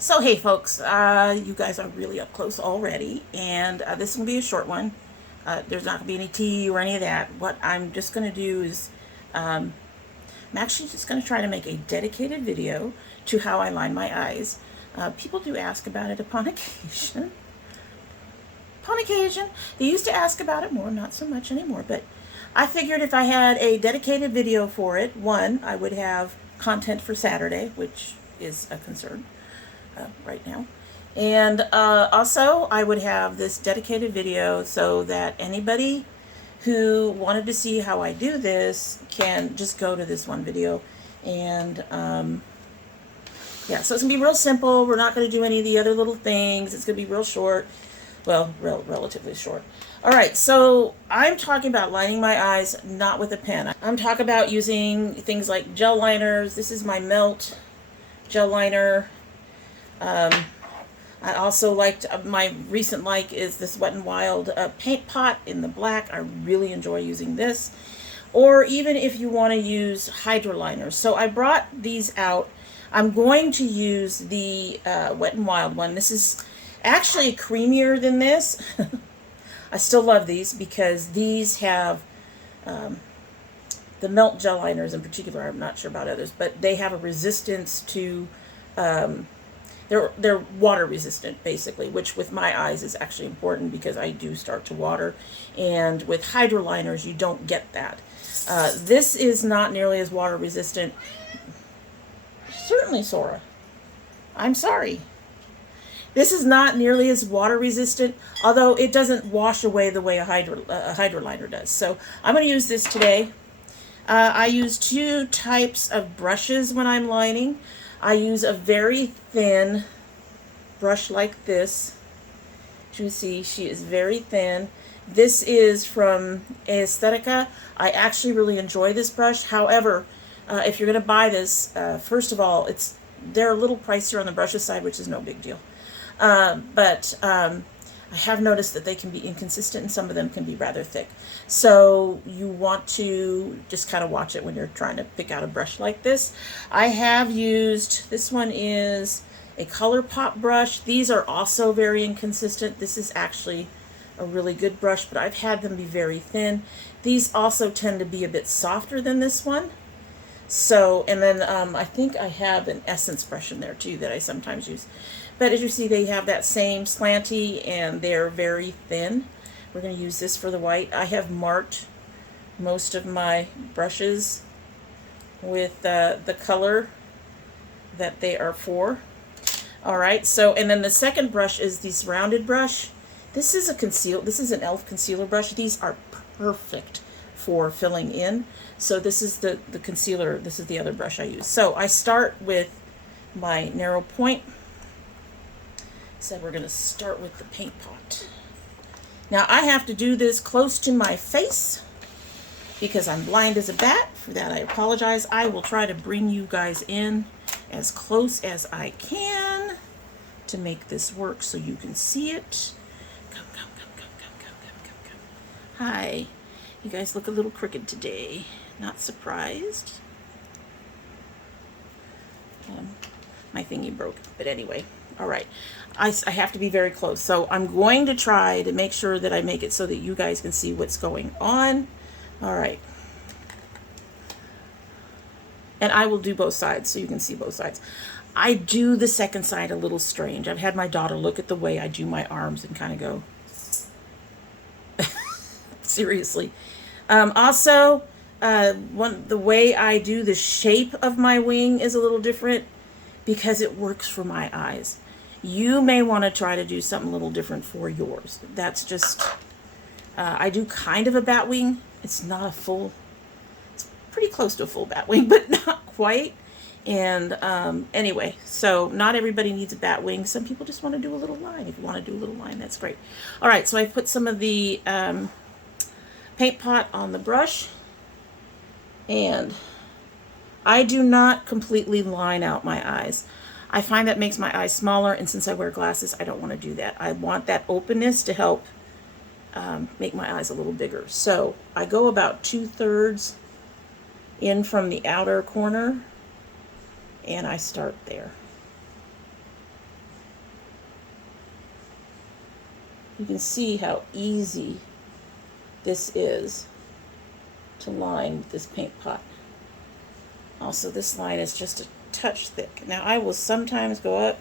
So hey folks, you guys are really up close already, and this will be a short one. There's not going to be any tea or any of that. What I'm just going to do is, I'm actually just going to try to make a dedicated video to how I line my eyes. People do ask about it upon occasion. Upon occasion. They used to ask about it more, not so much anymore, but I figured if I had a dedicated video for it, one, I would have content for Saturday, which is a concern right now. And also, I would have this dedicated video so that anybody who wanted to see how I do this can just go to this one video. And yeah, so it's going to be real simple. We're not going to do any of the other little things. It's going to be real short. Well, relatively short. All right, so I'm talking about lining my eyes not with a pen. I'm talking about using things like gel liners. This is my Melt gel liner. I also liked, my recent like is this Wet n Wild paint pot in the black. I really enjoy using this. Or even if you want to use hydro liners. So I brought these out. I'm going to use the Wet n Wild one. This is actually creamier than this. I still love these because these have the Melt gel liners in particular. I'm not sure about others, but they have a resistance to they're water resistant basically, which with my eyes is actually important because I do start to water, and with hydro liners you don't get that. This is not nearly as water resistant. Certainly, Sora. I'm sorry. This is not nearly as water resistant, although it doesn't wash away the way a hydro liner does. So I'm going to use this today. I use two types of brushes when I'm lining. I use a very thin brush like this. As you can see, she is very thin. This is from Aesthetica. I actually really enjoy this brush. However, if you're going to buy this, first of all, they're a little pricier on the brushes side, which is no big deal. But I have noticed that they can be inconsistent and some of them can be rather thick. So you want to just kind of watch it when you're trying to pick out a brush like this. I have used, this one is a ColourPop brush. These are also very inconsistent. This is actually a really good brush, but I've had them be very thin. These also tend to be a bit softer than this one. So, and then I think I have an Essence brush in there too that I sometimes use. But as you see, they have that same slanty and they're very thin. We're going to use this for the white. I have marked most of my brushes with the color that they are for. All right, so, and then the second brush is this rounded brush. This is an e.l.f. concealer brush. These are perfect for filling in. So this is the concealer. This is the other brush I use. So I start with my narrow point. So we're going to start with the paint pot. Now I have to do this close to my face because I'm blind as a bat. For that I apologize. I will try to bring you guys in as close as I can to make this work so you can see it. Come. Hi. You guys look a little crooked today. Not surprised. My thingy broke, but anyway. All right. I have to be very close. So I'm going to try to make sure that I make it so that you guys can see what's going on. All right. And I will do both sides so you can see both sides. I do the second side a little strange. I've had my daughter look at the way I do my arms and kind of go, seriously. Also, the way I do the shape of my wing is a little different because it works for my eyes. You may want to try to do something a little different for yours. That's just, I do kind of a bat wing. It's not a full, it's pretty close to a full bat wing, but not quite. And anyway, so not everybody needs a bat wing. Some people just want to do a little line. If you want to do a little line, that's great. All right, so I put some of the paint pot on the brush, and I do not completely line out my eyes. I find that makes my eyes smaller, and since I wear glasses, I don't want to do that. I want that openness to help make my eyes a little bigger. So I go about 2/3 in from the outer corner, and I start there. You can see how easy this is to line with this paint pot. Also, this line is just a touch thick. Now, I will sometimes go up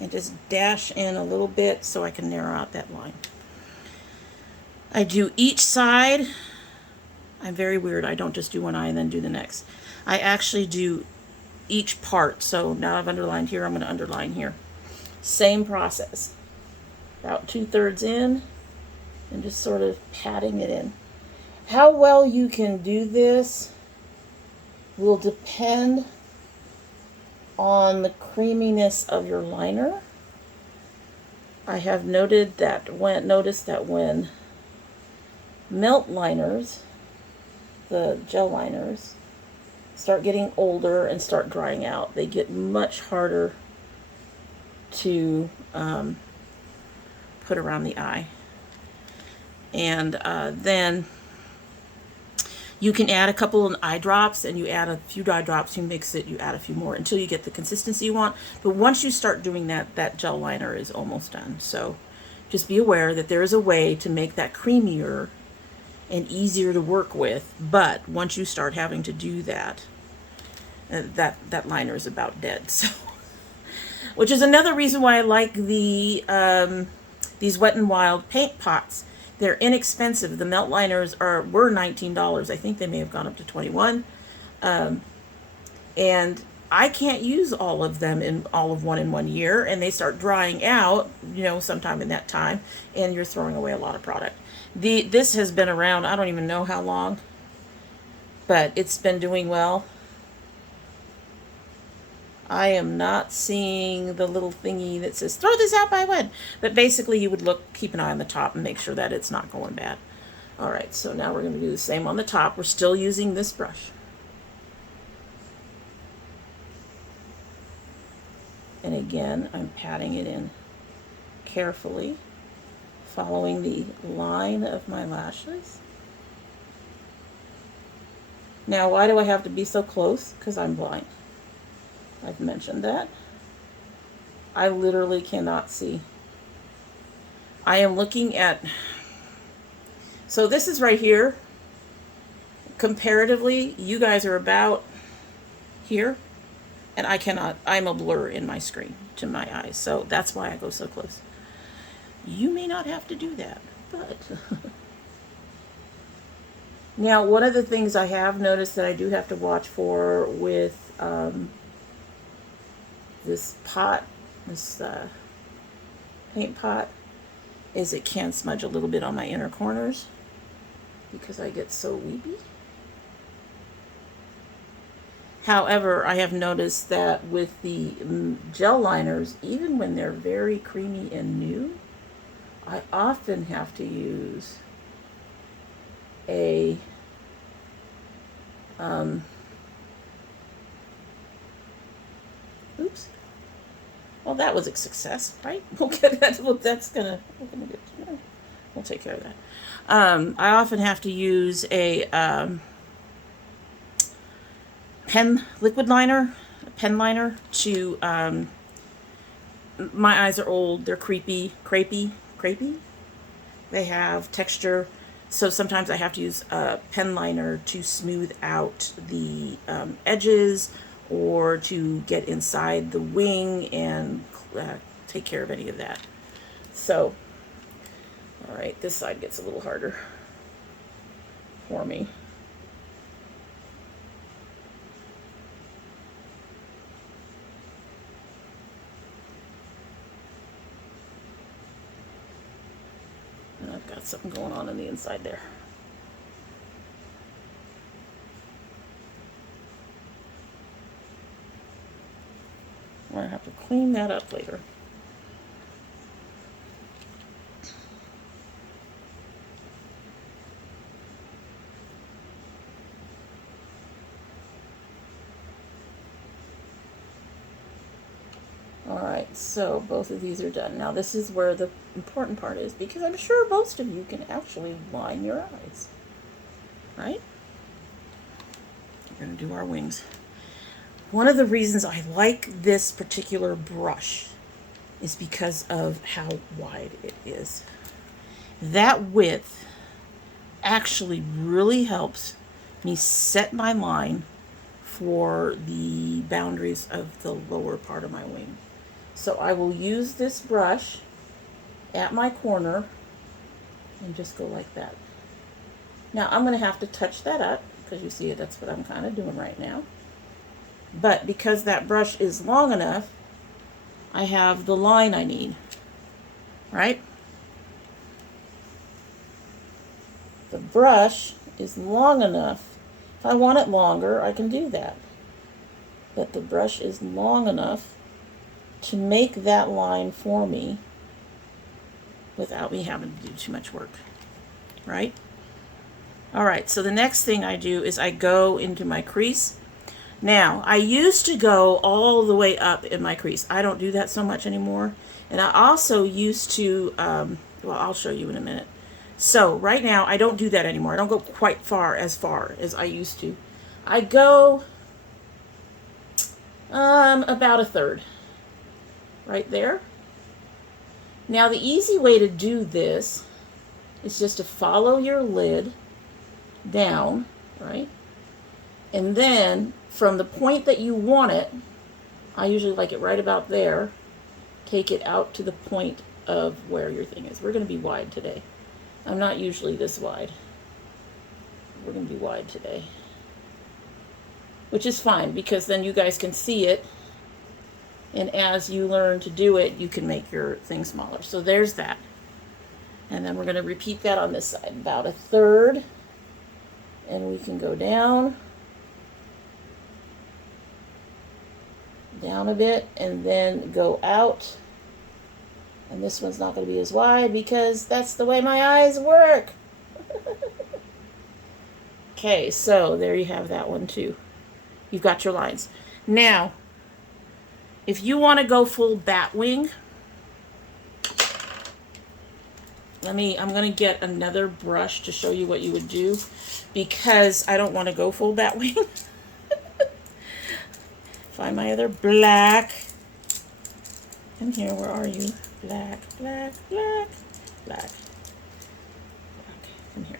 and just dash in a little bit so I can narrow out that line. I do each side. I'm very weird. I don't just do one eye and then do the next. I actually do each part. So now I've underlined here, I'm going to underline here. Same process. About 2/3 in and just sort of patting it in. How well you can do this will depend on the creaminess of your liner. I have noticed that when melt liners, the gel liners, start getting older and start drying out, they get much harder to put around the eye. And then you can add a couple of eye drops, and you add a few eye drops, you mix it, you add a few more until you get the consistency you want. But once you start doing that, that gel liner is almost done. So just be aware that there is a way to make that creamier and easier to work with. But once you start having to do that, that liner is about dead. So, which is another reason why I like the these Wet n Wild paint pots. They're inexpensive. The melt liners were $19. I think they may have gone up to $21. And I can't use all of them in one in 1 year, and they start drying out, you know, sometime in that time, and you're throwing away a lot of product. This has been around, I don't even know how long, but it's been doing well. I am not seeing the little thingy that says throw this out by when, but basically you would keep an eye on the top and make sure that it's not going bad. All right, so now we're going to do the same on the top. We're still using this brush. And again, I'm patting it in carefully, following the line of my lashes. Now, why do I have to be so close? Because I'm blind. I've mentioned that. I literally cannot see. I am looking at, so this is right here. Comparatively, you guys are about here, and I cannot, I'm a blur in my screen to my eyes, so that's why I go so close. You may not have to do that, but now one of the things I have noticed that I do have to watch for with this pot, this paint pot, is it can smudge a little bit on my inner corners because I get so weepy. However, I have noticed that with the gel liners, even when they're very creamy and new, I often have to use a oops. Well, that was a success, right? We'll get that. We'll take care of that. I often have to use a pen liner to, my eyes are old, they're crepey. They have texture, so sometimes I have to use a pen liner to smooth out the edges, or to get inside the wing and take care of any of that. So, all right, this side gets a little harder for me. And I've got something going on the inside there. I'm going to have to clean that up later. Alright, so both of these are done. Now this is where the important part is, because I'm sure most of you can actually line your eyes. Right? We're going to do our wings. One of the reasons I like this particular brush is because of how wide it is. that width actually really helps me set my line for the boundaries of the lower part of my wing. So I will use this brush at my corner and just go like that. Now I'm going to have to touch that up because you see that's what I'm kind of doing right now. But because that brush is long enough, I have the line I need, right? The brush is long enough. If I want it longer, I can do that. But the brush is long enough to make that line for me without me having to do too much work, right? All right, so the next thing I do is I go into my crease. Now, I used to go all the way up in my crease. I don't do that so much anymore. And I also used to, well, I'll show you in a minute. So right now, I don't do that anymore. I don't go quite far as I used to. I go about a third, right there. Now, the easy way to do this is just to follow your lid down, right? And then from the point that you want it, I usually like it right about there, take it out to the point of where your thing is. We're going to be wide today. I'm not usually this wide. We're going to be wide today. Which is fine because then you guys can see it. And as you learn to do it, you can make your thing smaller. So there's that. And then we're going to repeat that on this side. About a third. And we can go down. Down a bit. And then go out. And this one's not going to be as wide because that's the way my eyes work. Okay, so there you have that one too. You've got your lines. Now, if you want to go full bat wing, I'm going to get another brush to show you what you would do because I don't want to go full bat wing. Find my other black. And here, where are you? Black, black, black, black. Black, come here.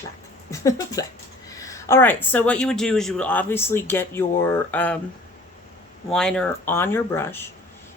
Black. Black. Black. All right, so what you would do is you would obviously get your liner on your brush,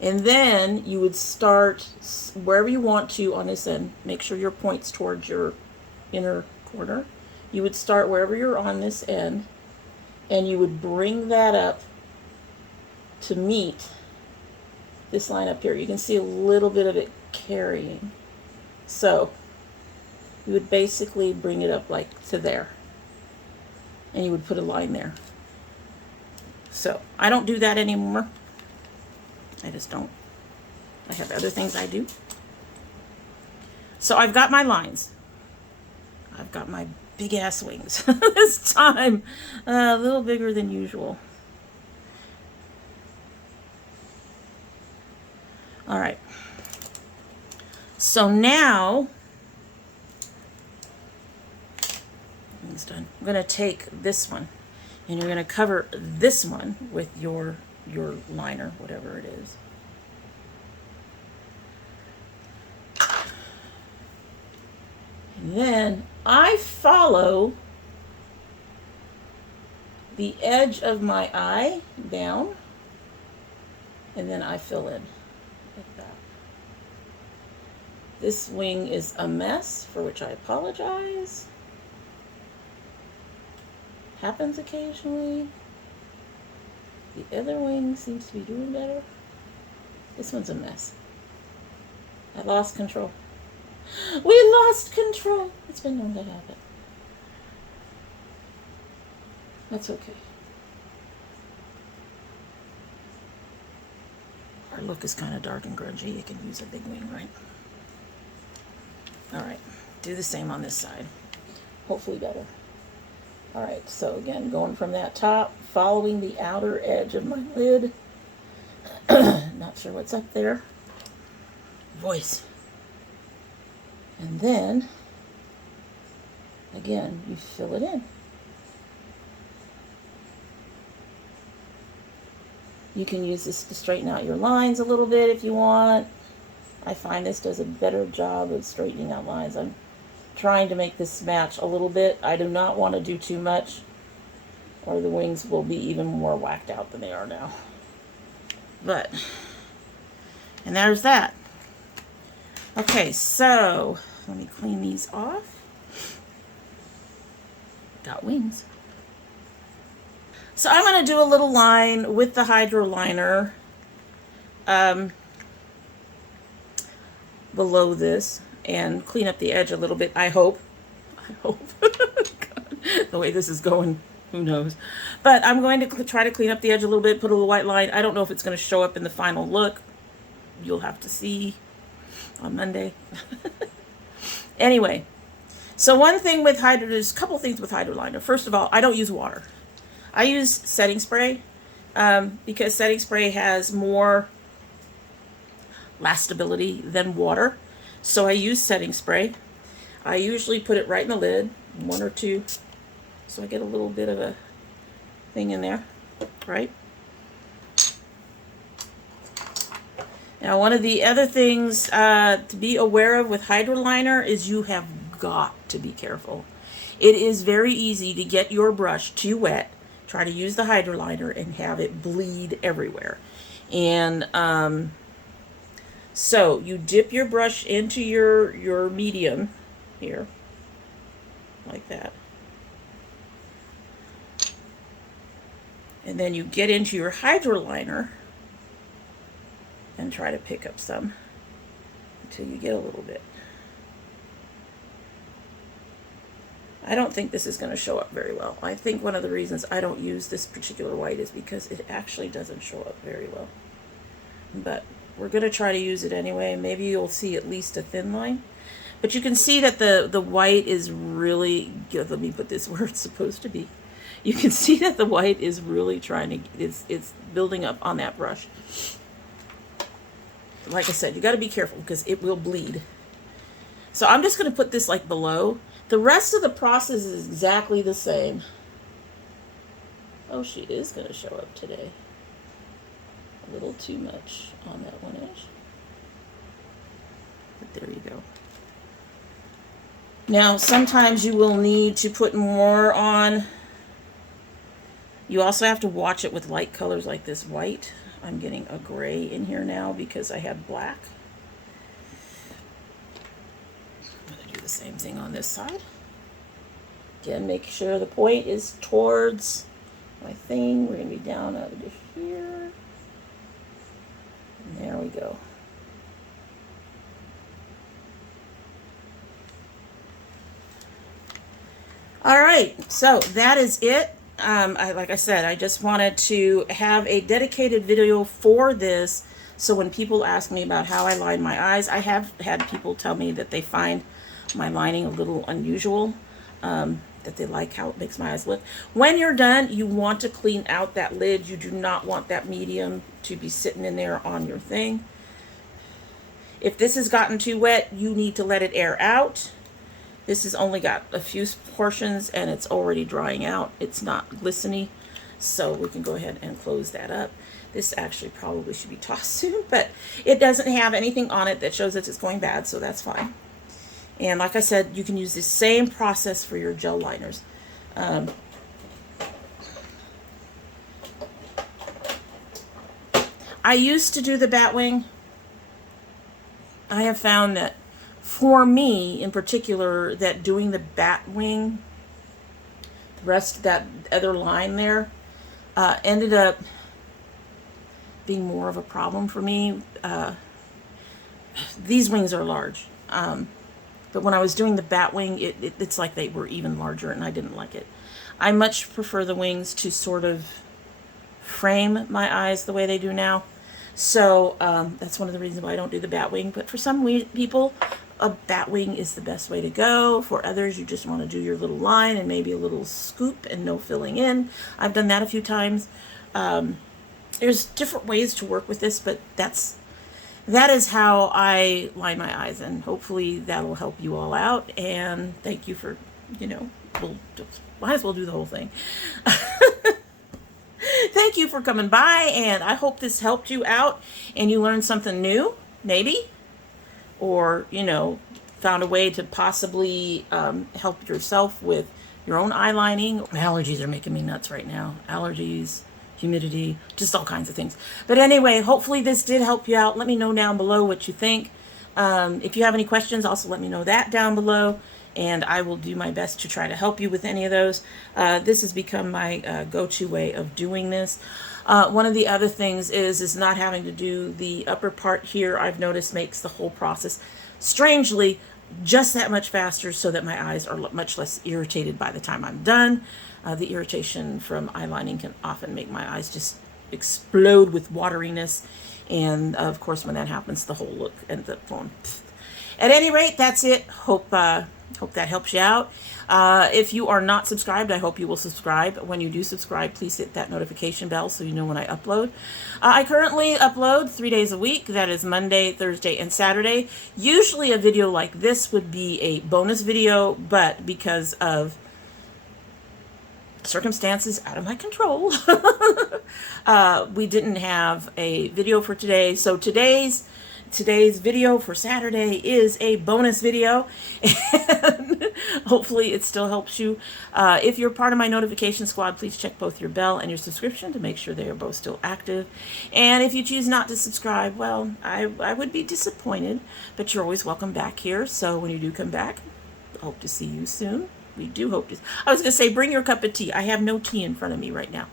and then you would start wherever you want to on this end. Make sure your point's towards your inner corner. You would start wherever you're on this end, and you would bring that up to meet this line up here. You can see a little bit of it carrying. So you would basically bring it up like to there. And you would put a line there. So I don't do that anymore. I just don't. I have other things I do. So I've got my lines. I've got my big ass wings this time. A little bigger than usual. All right. So now it's done. I'm going to take this one and you're going to cover this one with your liner, whatever it is. And then I follow the edge of my eye down and then I fill in like that. This wing is a mess, for which I apologize. Happens occasionally. The other wing seems to be doing better. This one's a mess. I lost control. We lost control. It's been known to happen. That's okay. Our look is kind of dark and grungy. You can use a big wing, right? All right. Do the same on this side. Hopefully better. All right, so again, going from that top, following the outer edge of my lid. Not sure what's up there. Voice. And then, again, you fill it in. You can use this to straighten out your lines a little bit if you want. I find this does a better job of straightening out lines. I'm trying to make this match a little bit. I do not want to do too much, or the wings will be even more whacked out than they are now. But, and there's that. Okay, so let me clean these off. Got wings. So I'm going to do a little line with the hydro liner below this and clean up the edge a little bit, I hope. I hope. God, the way this is going, who knows. But I'm going to try to clean up the edge a little bit, put a little white line. I don't know if it's going to show up in the final look. You'll have to see on Monday. Anyway, so one thing with hydro, there's a couple things with hydro liner. First of all, I don't use water. I use setting spray because setting spray has more lastability than water. So I use setting spray. I usually put it right in the lid, 1 or 2, so I get a little bit of a thing in there, right? Now, one of the other things to be aware of with hydro liner is you have got to be careful. It is very easy to get your brush too wet, try to use the hydro liner, and have it bleed everywhere. And so you dip your brush into your medium here, like that. And then you get into your hydro liner and try to pick up some until you get a little bit. I don't think this is going to show up very well. I think one of the reasons I don't use this particular white is because it actually doesn't show up very well. But we're going to try to use it anyway. Maybe you'll see at least a thin line. But you can see that the white is really, let me put this where it's supposed to be. You can see that the white is really trying to, it's building up on that brush. Like I said, you got to be careful because it will bleed. So I'm just going to put this like below. The rest of the process is exactly the same. Oh, she is going to show up today. A little too much on that one edge. But there you go. Now, sometimes you will need to put more on. You also have to watch it with light colors like this white. I'm getting a gray in here now because I had black. I'm going to do the same thing on this side. Again, make sure the point is towards my thing. We're going to be down over to here. And there we go. All right, so that is it. Like I said, I just wanted to have a dedicated video for this, so when people ask me about how I line my eyes, I have had people tell me that they find my lining a little unusual, that they like how it makes my eyes look. When you're done, you want to clean out that lid. You do not want that medium to be sitting in there on your thing. If this has gotten too wet, you need to let it air out. This has only got a few portions and it's already drying out. It's not glistening, so we can go ahead and close that up. This actually probably should be tossed soon, but it doesn't have anything on it that shows that it's going bad, so that's fine. And like I said, you can use the same process for your gel liners. I used to do the bat wing. I have found that for me in particular, that doing the bat wing, the rest of that other line there, ended up being more of a problem for me. These wings are large, but when I was doing the bat wing, it's like they were even larger, and I didn't like it. I much prefer the wings to sort of frame my eyes the way they do now. So that's one of the reasons why I don't do the bat wing. But for some people, a bat wing is the best way to go. For others, you just want to do your little line and maybe a little scoop and no filling in. I've done that a few times. There's different ways to work with this, but that is how I line my eyes, and hopefully that'll help you all out. And thank you for, we'll might as well do the whole thing. Thank you for coming by, and I hope this helped you out and you learned something new, maybe. or, you know, found a way to possibly help yourself with your own eyelining. Allergies are making me nuts right now. Allergies, humidity, just all kinds of things. But anyway, hopefully this did help you out. Let me know down below what you think. If you have any questions, also let me know that down below, and I will do my best to try to help you with any of those. This has become my go-to way of doing this. One of the other things is not having to do the upper part here. I've noticed makes the whole process, strangely, just that much faster, so that my eyes are much less irritated by the time I'm done. The irritation from eyelining can often make my eyes just explode with wateriness, and of course when that happens, the whole look ends up going pfft. At any rate, that's it. Hope that helps you out. If you are not subscribed, I hope you will subscribe. When you do subscribe, please hit that notification bell so you know when I upload. I currently upload 3 days a week. That is Monday, Thursday, and Saturday. Usually a video like this would be a bonus video, but because of circumstances out of my control, we didn't have a video for today. So today's video for Saturday is a bonus video, and hopefully it still helps you. If you're part of my notification squad, please check both your bell and your subscription to make sure they are both still active. And if you choose not to subscribe, well, I would be disappointed, but you're always welcome back here. So when you do come back, I hope to see you soon. We do hope to. I was going to say, bring your cup of tea. I have no tea in front of me right now.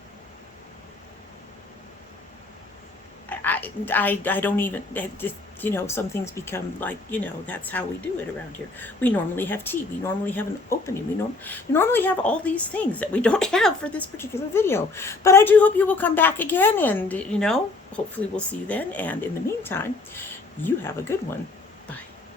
I don't even, just, you know, some things become like, you know, that's how we do it around here. We normally have tea. We normally have an opening. We normally have all these things that we don't have for this particular video. But I do hope you will come back again, and, you know, hopefully we'll see you then. And in the meantime, you have a good one.